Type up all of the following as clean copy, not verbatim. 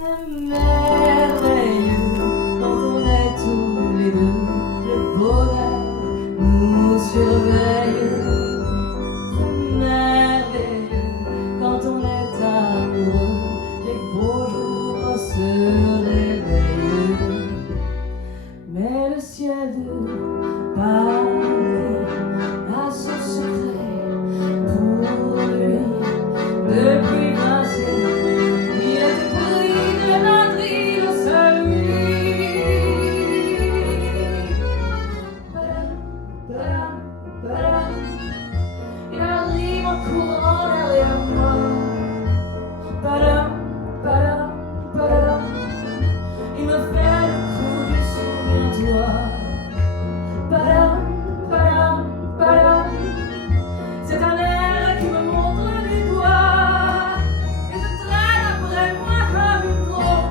C'est merveilleux quand on est tous les deux, le bonheur nous surveille. C'est merveilleux quand on est amoureux, les beaux jours se réveillent. Mais le ciel de Paris a son secret pour lui. Depuis 20 siècles, il a des bruits de Madrid au celui. Il arrive en courant derrière moi. Il me fait le coup du souviens-toi. C'est un air qui me montre du doigt et je traîne après moi comme une drôle.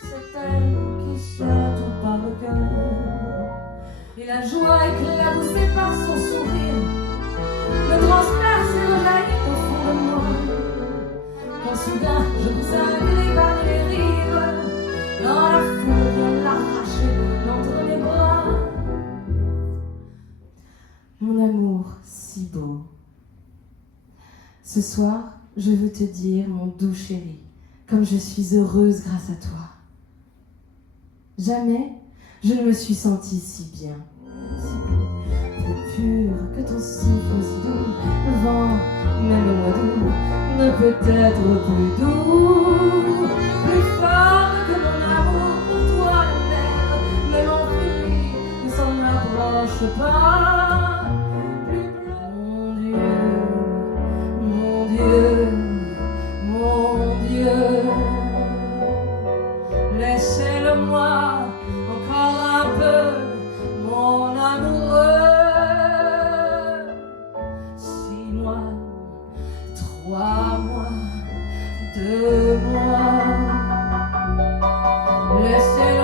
C'est elle qui sert tout par le cœur. Et la joie éclaboussée par son sourire me transperce et rejaillit au fond de moi. Quand soudain je pousse un gris par les rives, dans la foule vient l'arracher entre mes bras. Mon amour si beau, ce soir je veux te dire, mon doux chéri, comme je suis heureuse grâce à toi. Jamais je ne me suis sentie si bien, si plus pure que ton souffle si doux. Le vent, même au mois d'août, ne peut être plus doux, plus fort que mon amour pour toi, la mer, même en pluie, ne s'en approche pas. Mon Dieu, laissez-le-moi encore un peu, mon amoureux. 6 mois, 3 mois, 2 mois, laissez